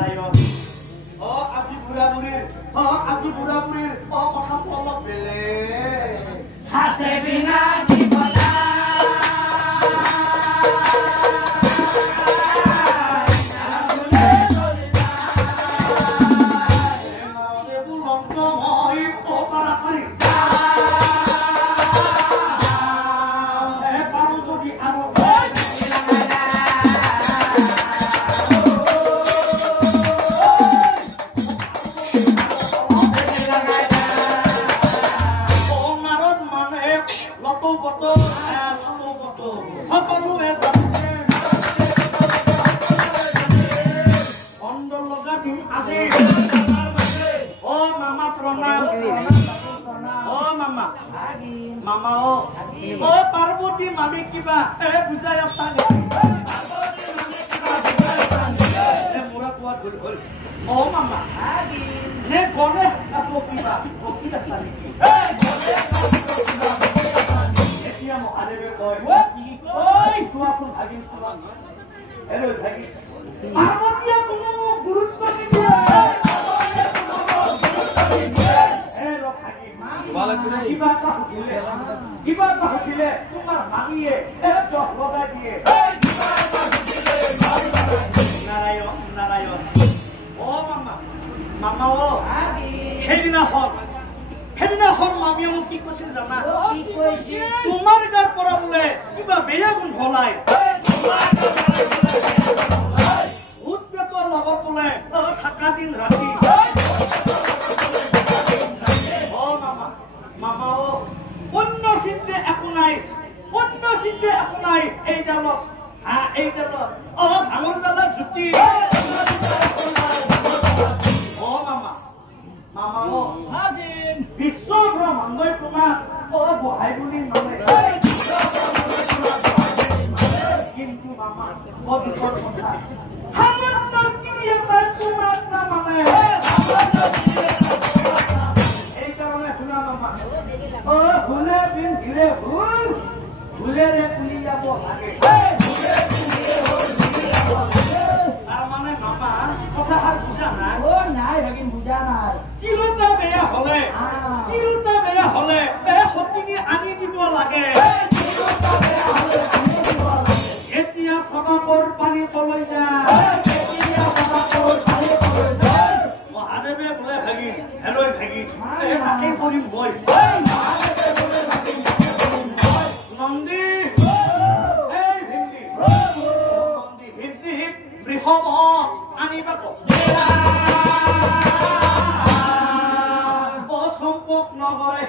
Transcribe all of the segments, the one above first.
নাৰায়ণ আজি বুঢ়া বুঢ়ীৰ কথাটো অলপ বেলেগ হাতে বিনা মামা ও পাৰ্বতী মামী কিবা বুজাই আছা মোৰা কোৱা হ'ল অ মামা নে গণে কিবা প্ৰকৃত আছা নেকি এতিয়া মহাদেৱে কয় চোৱাচোন ভাগিন চোৱা হেল্ল' ভাগিন পাৰ্বতীয়ে কোনো গুৰুত্ব নিদিয়ে কিবা এটা সুধিলে তোমাৰ মামীয়ে লগাই দিয়ে নাৰায়ণ নাৰায়ণ অ মামা অ সেইদিনাখন মামীয়ে মোক কি কৈছিল জানা তোমাৰ গাৰ পৰা বোলে কিবা বেয়া গুণ হলাই ভূত প্ৰেতৰ লগত বোলে থাকা দিন ৰাতি মামা অন্য চিন্তে একো নাই এই জালত ভাঙৰ জালত জুতি মামা ভাগিন বিশ্ব ব্ৰহ্মাণ্ডই তোমাক বহাই বুলি মানে কিন্তু মামা দুখৰ কথা ভুলেৰে পুলি যাব লাগে তাৰমানে মামা কথাষাৰ বুজা নাই নাই ভাগিন বুজা নাই চিৰোতা বেয়া হলে সতিনী আনি দিব লাগে এতিয়া সবাবৰ পানী কলৈ যায় মহাদেৱে বোলে ভাগিন হেলৈ ভাগিন তাকে কৰিম মই নন্দী বৃষভ আনিবা সম্পক নগৰে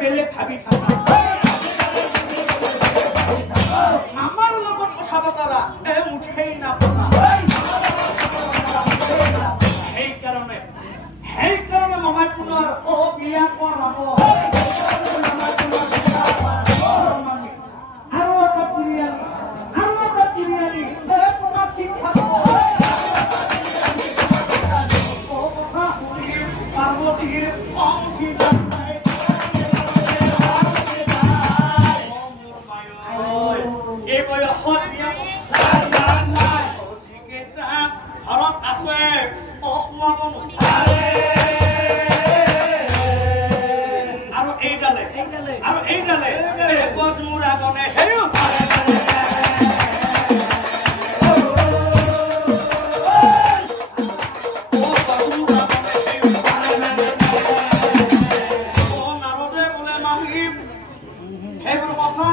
বেলেগ ভাবি থাকা আমাৰ লগত কথা বতৰা মুঠেই নাপতা সেইকাৰণে মমাই পুনৰ বিয়া কৰাব আৰু এটা চিৰিয়ালি তোমাক কি খাব পাৰ্বতীৰ এই বয়সত যিকেইটা ঘৰত আছে আৰু এইডালে গছ মোৰ আগনে হেৰিও নাৰদে বোলে মাৰি সেইবোৰ কথা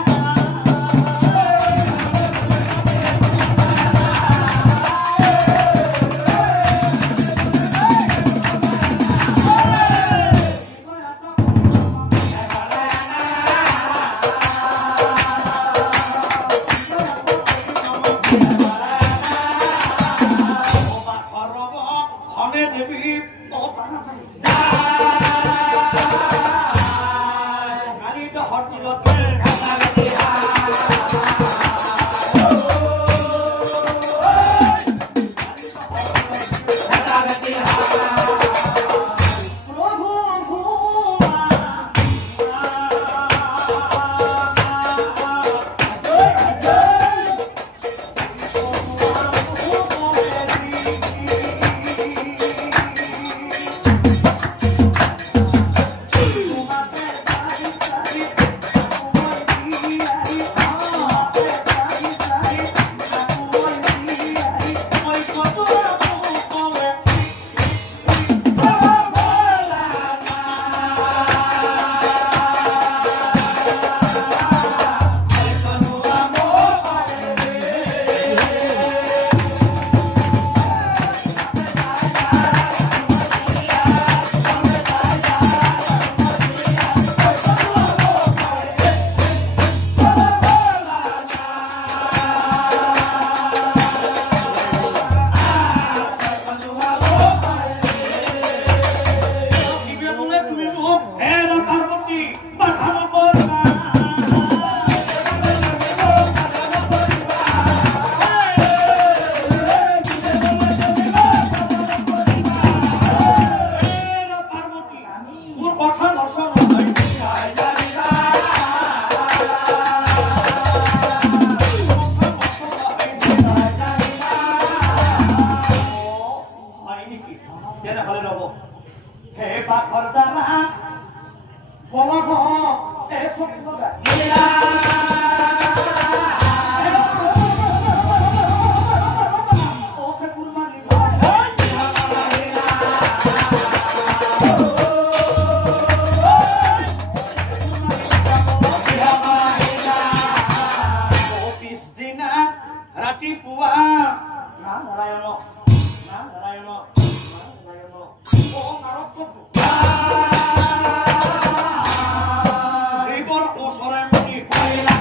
এইবোৰ ওচৰে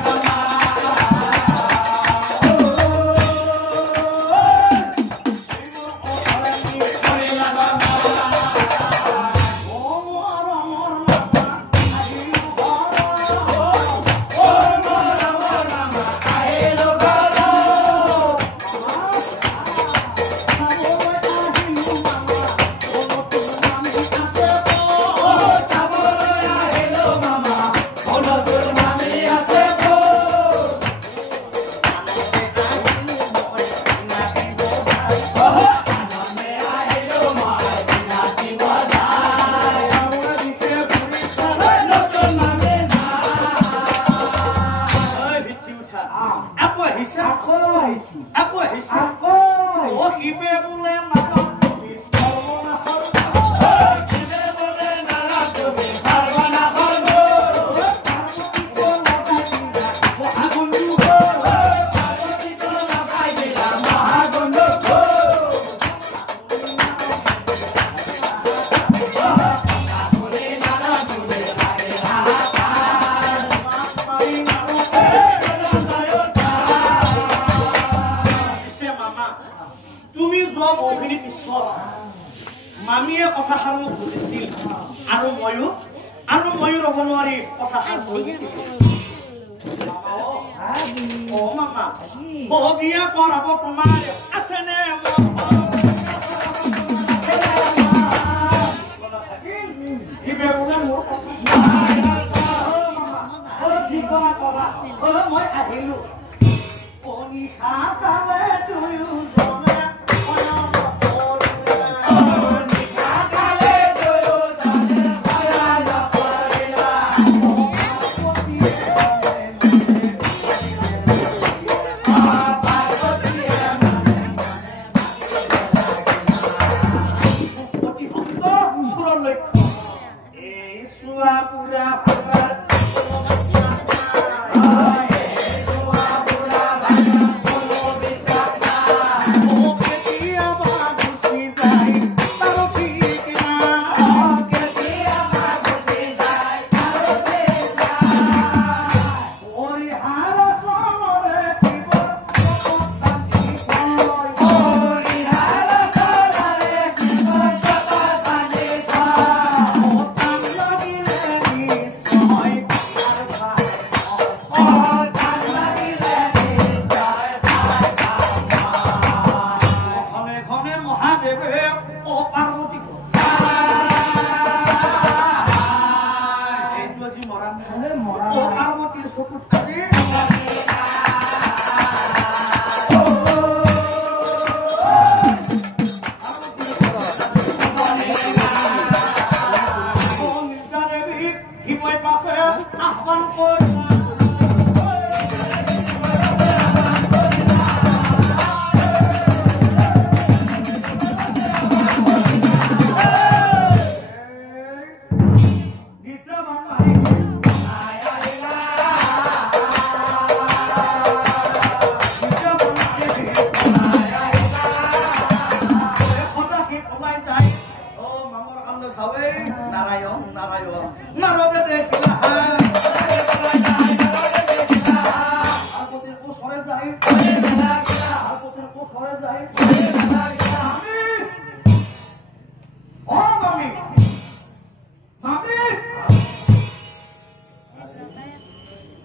মামীয়ে কথাষাৰ মোক বুজিছিল আৰু ময়ো ৰ'ব নোৱাৰি কথাষাৰ কৈ দিছিল ও মামা ও বিয়া কৰাব তোমাৰ আছেনে মই আহিলো নিশা কালে দুয়োজনে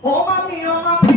Oh, mami, oh, mami.